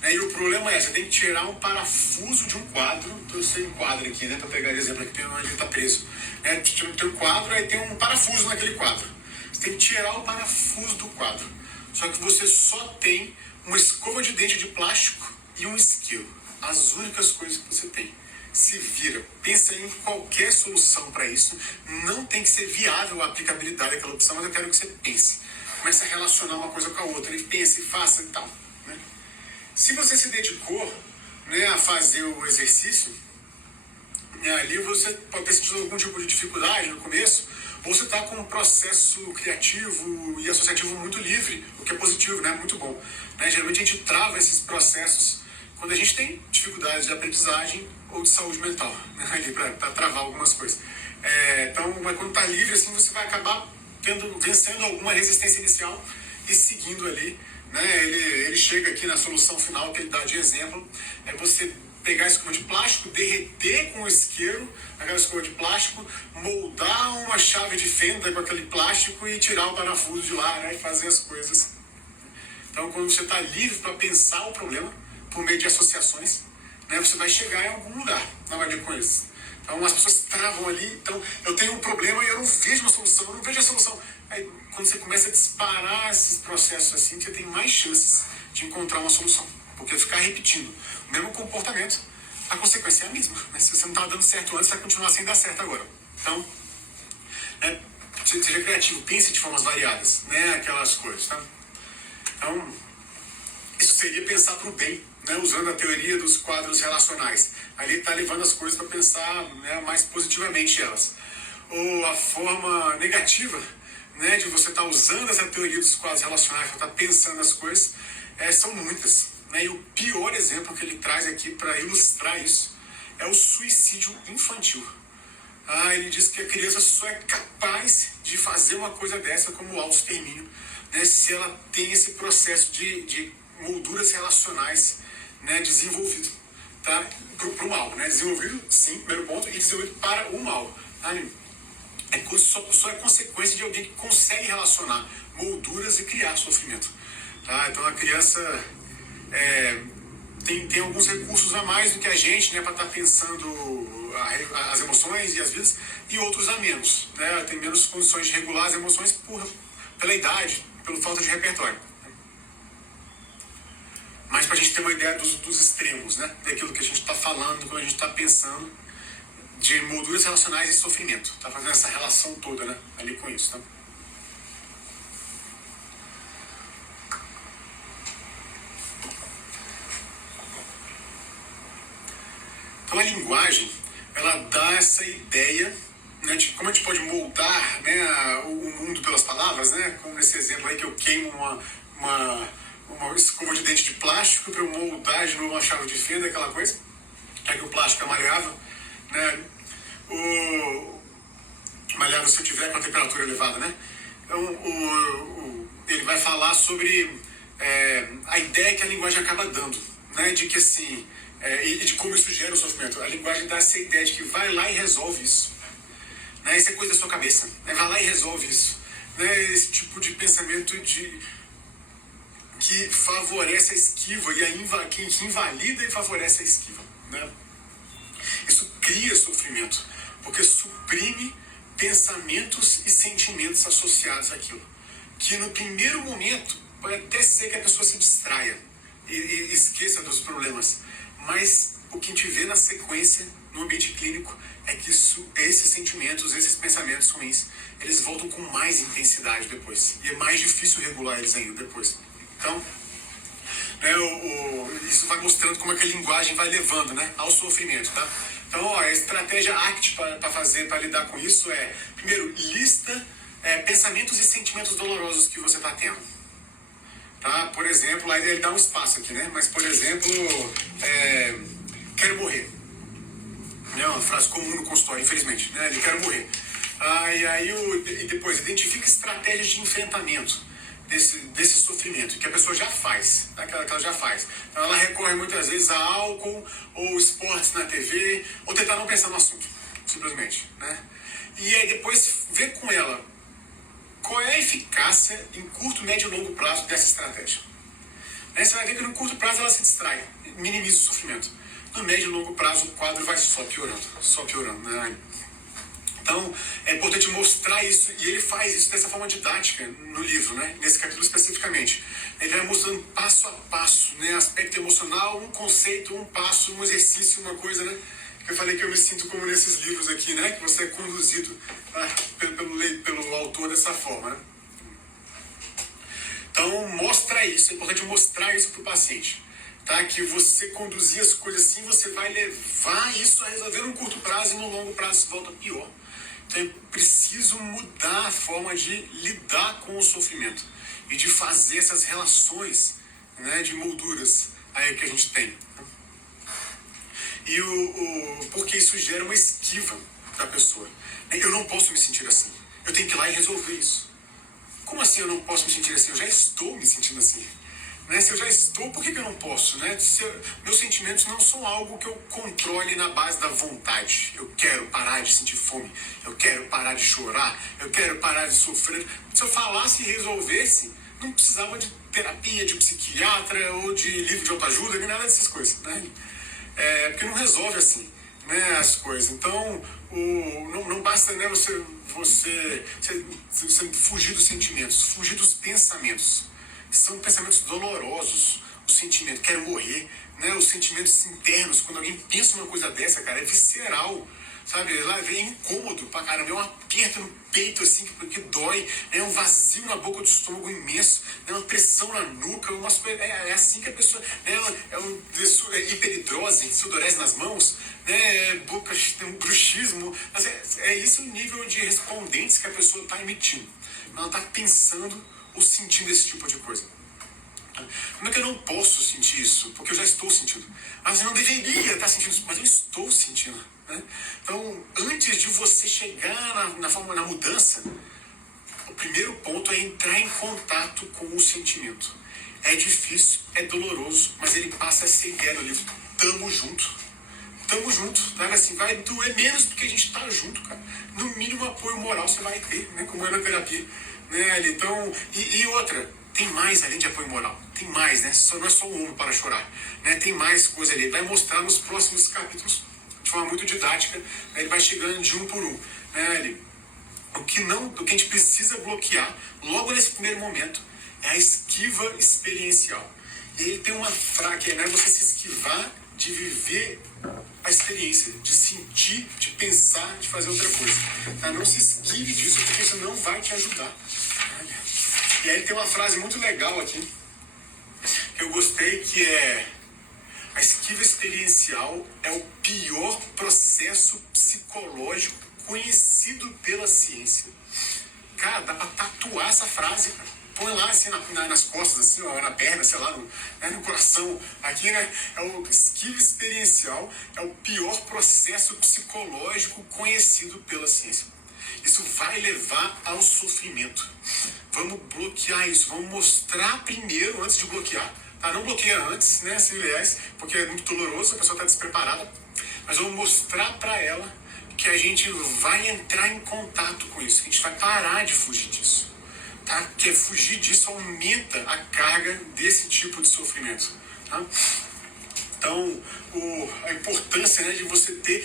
Né? E o problema é, você tem que tirar um parafuso de um quadro. Então você enquadra aqui, né, para pegar o exemplo aqui, onde ele está preso. Né? Tem um quadro, aí tem um parafuso naquele quadro. Você tem que tirar o parafuso do quadro. Só que você só tem uma escova de dente de plástico e um isqueiro. As únicas coisas que você tem. Se vira, pensa em qualquer solução para isso. Não tem que ser viável a aplicabilidade daquela opção, mas eu quero que você pense. Comece a relacionar uma coisa com a outra. E pense, faça e tal. Né? Se você se dedicou, né, a fazer o exercício, né, ali você pode ter sentido algum tipo de dificuldade no começo, ou você está com um processo criativo e associativo muito livre, o que é positivo, né, muito bom. Né? Geralmente a gente trava esses processos quando a gente tem dificuldades de aprendizagem ou de saúde mental, né, ali para travar algumas coisas. Então, mas quando está livre, assim, você vai acabar vencendo alguma resistência inicial e seguindo ali. Né, ele chega aqui na solução final que ele dá de exemplo, é você pegar a escova de plástico, derreter com o isqueiro aquela escova de plástico, moldar uma chave de fenda com aquele plástico e tirar o parafuso de lá, né, e fazer as coisas. Então, quando você está livre para pensar o problema, por meio de associações, né, você vai chegar em algum lugar na hora com isso. Então, as pessoas travam ali. Então, eu tenho um problema e eu não vejo uma solução, eu não vejo a solução. Aí, quando você começa a disparar esses processos assim, você tem mais chances de encontrar uma solução. Porque ficar repetindo o mesmo comportamento, a consequência é a mesma. Né? Se você não estava dando certo antes, vai continuar sem dar certo agora. Então, né? Seja criativo, pense de formas variadas, né? Aquelas coisas, tá? Então, isso seria pensar para o bem, né? Usando a teoria dos quadros relacionais. Ali está levando as coisas para pensar, né, mais positivamente elas. Ou a forma negativa, né, de você estar usando essa teoria dos quadros relacionais para estar pensando as coisas, são muitas. Né? E o pior exemplo que ele traz aqui para ilustrar isso é o suicídio infantil. Ele diz que a criança só é capaz de fazer uma coisa dessa como autoextermínio, né, se ela tem esse processo de molduras relacionais, né, desenvolvido, tá? Para o mal, né? Desenvolvido, sim, primeiro ponto, e desenvolvido para o mal. Tá? Só é consequência de alguém que consegue relacionar molduras e criar sofrimento. Tá? Então a criança tem alguns recursos a mais do que a gente, né, para estar pensando as emoções e as vidas, e outros a menos. Né? Tem menos condições de regular as emoções pela idade, pela falta de repertório. Mas para a gente ter uma ideia dos extremos, né? Daquilo que a gente está falando quando a gente está pensando de molduras relacionais e sofrimento. Está fazendo essa relação toda, né? Ali com isso, tá? Então a linguagem, ela dá essa ideia, né, de como a gente pode moldar, né, o mundo pelas palavras, né? Como nesse exemplo aí que eu queimo uma escova de dente de plástico para eu moldar de novo uma chave de fenda, aquela coisa. É que o plástico é maleável, né? Maleável se eu tiver com a temperatura elevada, né? Então, ele vai falar sobre a ideia que a linguagem acaba dando, né? De que assim, e de como isso gera o sofrimento. A linguagem dá essa ideia de que vai lá e resolve isso. Né? Isso é coisa da sua cabeça. Né? Vai lá e resolve isso. Né? Esse tipo de pensamento que favorece a esquiva e que invalida e favorece a esquiva. Né? Isso cria sofrimento, porque suprime pensamentos e sentimentos associados àquilo. Que no primeiro momento pode até ser que a pessoa se distraia e esqueça dos problemas, mas o que a gente vê na sequência, no ambiente clínico, é que esses sentimentos, esses pensamentos ruins, eles voltam com mais intensidade depois. E é mais difícil regular eles ainda depois. Então, né, isso vai mostrando como é que a linguagem vai levando, né, ao sofrimento, tá? Então, a estratégia ACT para lidar com isso é, primeiro, lista pensamentos e sentimentos dolorosos que você está tendo. Tá? Por exemplo, aí ele dá um espaço aqui, né? Mas, por exemplo, quero morrer. É uma frase comum no consultório, infelizmente, né? Ele quer morrer. E depois, identifica estratégias de enfrentamento desse sofrimento, que a pessoa já faz, tá? que ela já faz. Então, ela recorre muitas vezes a álcool, ou esportes na TV, ou tentar não pensar no assunto, simplesmente. Né? E aí depois vê com ela qual é a eficácia em curto, médio e longo prazo dessa estratégia. Né? Você vai ver que no curto prazo ela se distrai, minimiza o sofrimento. No médio e longo prazo o quadro vai só piorando. Né? Então, é importante mostrar isso, e ele faz isso dessa forma didática no livro, né? Nesse capítulo especificamente. Ele vai mostrando passo a passo, né? Aspecto emocional, um conceito, um passo, um exercício, uma coisa, né? Eu falei que eu me sinto como nesses livros aqui, né? Que você é conduzido pelo autor dessa forma, né? Então, mostra isso, é importante mostrar isso para o paciente. Tá? Que você conduzir as coisas assim, você vai levar isso a resolver no curto prazo e no longo prazo isso volta pior. Então é preciso mudar a forma de lidar com o sofrimento e de fazer essas relações, né, de molduras aí que a gente tem. E porque isso gera uma esquiva da pessoa. Eu não posso me sentir assim. Eu tenho que ir lá e resolver isso. Como assim eu não posso me sentir assim? Eu já estou me sentindo assim. Né? Se eu já estou, por que eu não posso? Né? Meus sentimentos não são algo que eu controle na base da vontade. Eu quero parar de sentir fome, eu quero parar de chorar, eu quero parar de sofrer. Se eu falasse e resolvesse, não precisava de terapia, de psiquiatra ou de livro de autoajuda, nem nada dessas coisas. Né? Porque não resolve assim, né, as coisas. Então, não basta, né, você fugir dos sentimentos, fugir dos pensamentos. São pensamentos dolorosos, o sentimento, quero morrer, né? Os sentimentos internos, quando alguém pensa uma coisa dessa, cara, é visceral, sabe? Lá vem incômodo pra caramba, é um aperto no peito, assim, que dói, né? Um vazio na boca do estômago imenso, né? Uma pressão na nuca, é assim que a pessoa, né? Hiperidrose, sudorese nas mãos, né? Boca, tem um bruxismo, mas é isso o nível de respondentes que a pessoa está emitindo. Ela está pensando ou sentindo esse tipo de coisa. Como é que eu não posso sentir isso? Porque eu já estou sentindo. Mas eu não deveria estar sentindo isso, mas eu estou sentindo. Né? Então, antes de você chegar na mudança, o primeiro ponto é entrar em contato com o sentimento. É difícil, é doloroso, mas ele passa a ser ideia no livro. Tamo junto. Tamo junto, tá? Assim, vai doer menos porque a gente tá junto, cara. No mínimo apoio moral você vai ter, né? Como é na terapia. Né? Então, e outra, tem mais além de apoio moral. Tem mais, né? Não é só um ombro para chorar. Né? Tem mais coisa ali. Ele vai mostrar nos próximos capítulos, de forma muito didática, né? Ele vai chegando de um por um. Né? O que a gente precisa bloquear, logo nesse primeiro momento, é a esquiva experiencial. E ele tem uma frase que é você se esquivar de viver a experiência, de sentir, de pensar, de fazer outra coisa. Tá? Não se esquive disso, porque isso não vai te ajudar. E aí ele tem uma frase muito legal aqui, que eu gostei, que é: a esquiva experiencial é o pior processo psicológico conhecido pela ciência. Cara, dá pra tatuar essa frase, cara. Põe lá assim nas costas, assim, ó, na perna, sei lá, no coração. Aqui, né? É o esquiva experiencial, é o pior processo psicológico conhecido pela ciência. Isso vai levar ao sofrimento. Vamos bloquear isso, vamos mostrar primeiro, antes de bloquear. Tá? Não bloqueia antes, né, aliás, porque é muito doloroso, a pessoa está despreparada. Mas vamos mostrar para ela que a gente vai entrar em contato com isso, que a gente vai parar de fugir disso. Tá? Porque fugir disso aumenta a carga desse tipo de sofrimento. Tá? Então, a importância, né, de você ter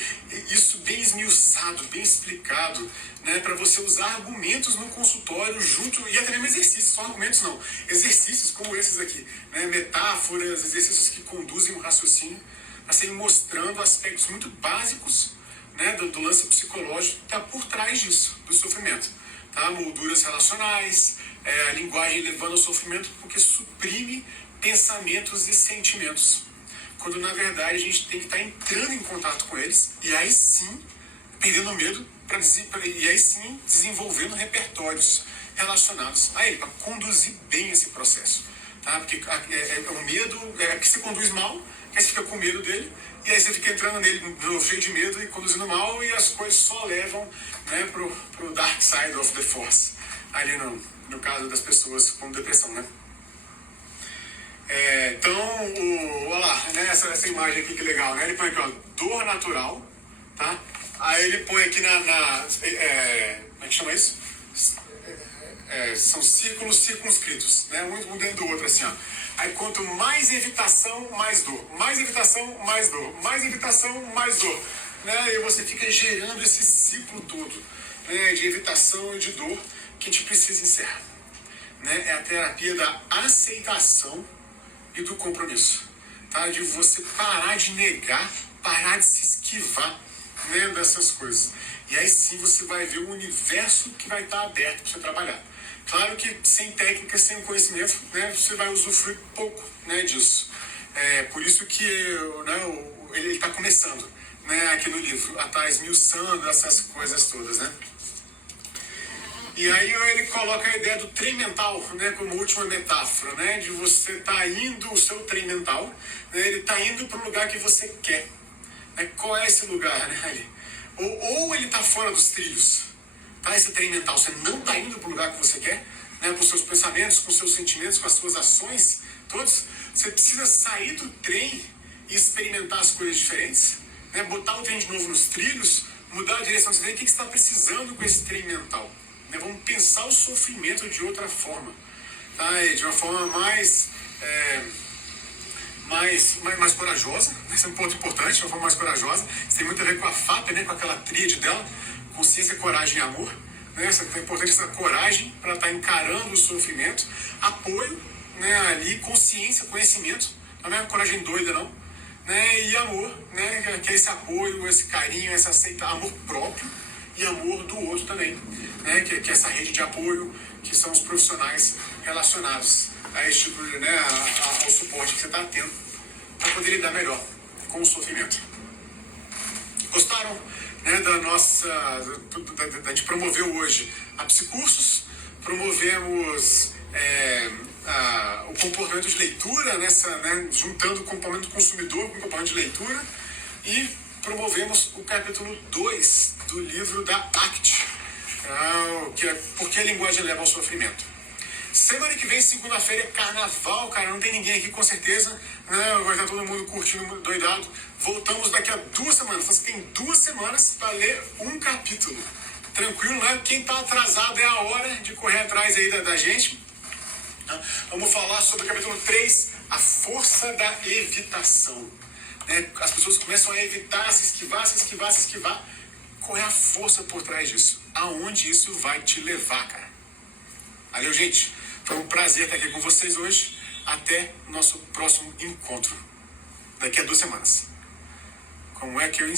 isso bem esmiuçado, bem explicado, né, para você usar argumentos no consultório junto, e até mesmo exercícios, só argumentos não, exercícios como esses aqui, né, metáforas, exercícios que conduzem o raciocínio, a serem mostrando aspectos muito básicos, né, do lance psicológico que está por trás disso, do sofrimento. Tá? Molduras relacionais, a linguagem levando ao sofrimento porque suprime pensamentos e sentimentos. Quando na verdade a gente tem que estar entrando em contato com eles e aí sim, perdendo medo, e aí sim desenvolvendo repertórios relacionados a ele, para conduzir bem esse processo. Tá? Porque o medo é que você conduz mal, que aí você fica com medo dele, e aí você fica entrando nele cheio de medo e conduzindo mal, e as coisas só levam, né, pro dark side of the force, ali no caso das pessoas com depressão, né? Então, olha lá, né, essa imagem aqui que legal, né? Ele põe aqui, ó, dor natural, tá? Aí ele põe aqui como é que chama isso? São círculos circunscritos, né? Um dentro do outro, assim, ó. Aí quanto mais evitação, mais dor. Mais evitação, mais dor. Mais evitação, mais dor. Né? E você fica gerando esse ciclo todo, né, de evitação e de dor que a gente precisa encerrar. Né? É a terapia da aceitação e do compromisso. Tá? De você parar de negar, parar de se esquivar, né, dessas coisas. E aí sim você vai ver um universo que vai estar aberto para você trabalhar. Claro que sem técnica, sem conhecimento, né, você vai usufruir pouco, né, disso. Por isso que, né, ele está começando, né, aqui no livro, a estar esmiuçando essas coisas todas, né. E aí ele coloca a ideia do trem mental, né, como última metáfora, né, de você estar indo, o seu trem mental, né, ele está indo para o lugar que você quer. Né, qual é esse lugar, né, ou ele está fora dos trilhos, tá, esse trem mental, você não está indo para o lugar que você quer, né, com os seus pensamentos, com os seus sentimentos, com as suas ações, todos, você precisa sair do trem e experimentar as coisas diferentes, né, botar o trem de novo nos trilhos, mudar a direção, você vê o que você está precisando com esse trem mental. Né, vamos pensar o sofrimento de outra forma, tá, de uma forma mais corajosa, esse é um ponto importante, uma forma mais corajosa. Isso tem muito a ver com a FAP, né, com aquela tríade dela, consciência, coragem e amor. Né, é importante essa coragem para estar encarando o sofrimento, apoio, né, ali, consciência, conhecimento, não é uma coragem doida não, né? E amor, né? Que é esse apoio, esse carinho, essa aceita, amor próprio e amor do outro também, né? Que é essa rede de apoio, que são os profissionais relacionados a esse tipo, né? Ao suporte que você está tendo para poder lidar melhor com o sofrimento. Gostaram, né, da nossa, da gente promoveu hoje a Psicursos, promovemos o comportamento de leitura, né, juntando o comportamento consumidor com o comportamento de leitura, e promovemos o capítulo 2 do livro da ACT, que é Por que a Linguagem Leva ao Sofrimento. Semana que vem, segunda-feira, é carnaval, cara, não tem ninguém aqui com certeza, né? Vai estar todo mundo curtindo, doidado. Voltamos daqui a 2 semanas, você tem 2 semanas para ler um capítulo. Tranquilo, né? Quem tá atrasado é a hora de correr atrás aí da gente. Vamos falar sobre o capítulo 3, a força da evitação. Né? As pessoas começam a evitar, se esquivar. Qual é a força por trás disso? Aonde isso vai te levar, cara? Valeu, gente. Foi um prazer estar aqui com vocês hoje. Até nosso próximo encontro. Daqui a 2 semanas. Como é que eu